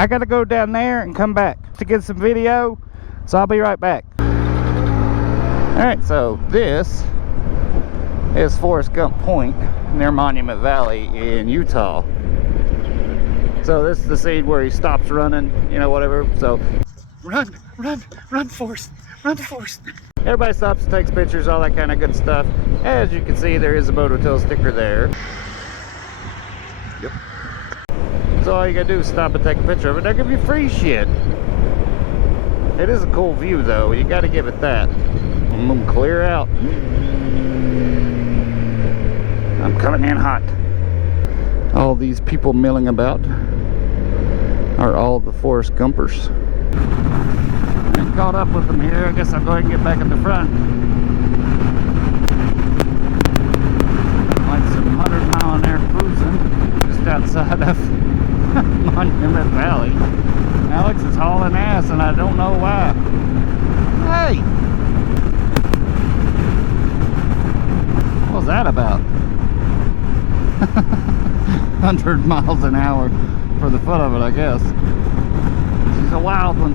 I gotta go down there and come back to get some video, so I'll be right back. Alright, so this is Forest Gump Point near Monument Valley in Utah. So this is the scene where he stops running, you know, whatever. So run, Forest, run, Forest. Everybody stops and takes pictures, all that kind of good stuff. As you can see, there is a MotoTales sticker there. Yep. So all you gotta do is stop and take a picture of it. They'll give you free shit. It is a cool view though, you gotta give it that. I'm gonna clear out. I'm coming in hot. All these people milling about are all the Forest Gumpers. I caught up with them here. I guess I'll go ahead and get back at the front. Like some 100-mile-an-hour cruising just outside of Monument Valley. Alex is hauling ass and I don't know why. Hey! What was that about? 100 miles an hour for the foot of it, I guess. She's a wild one.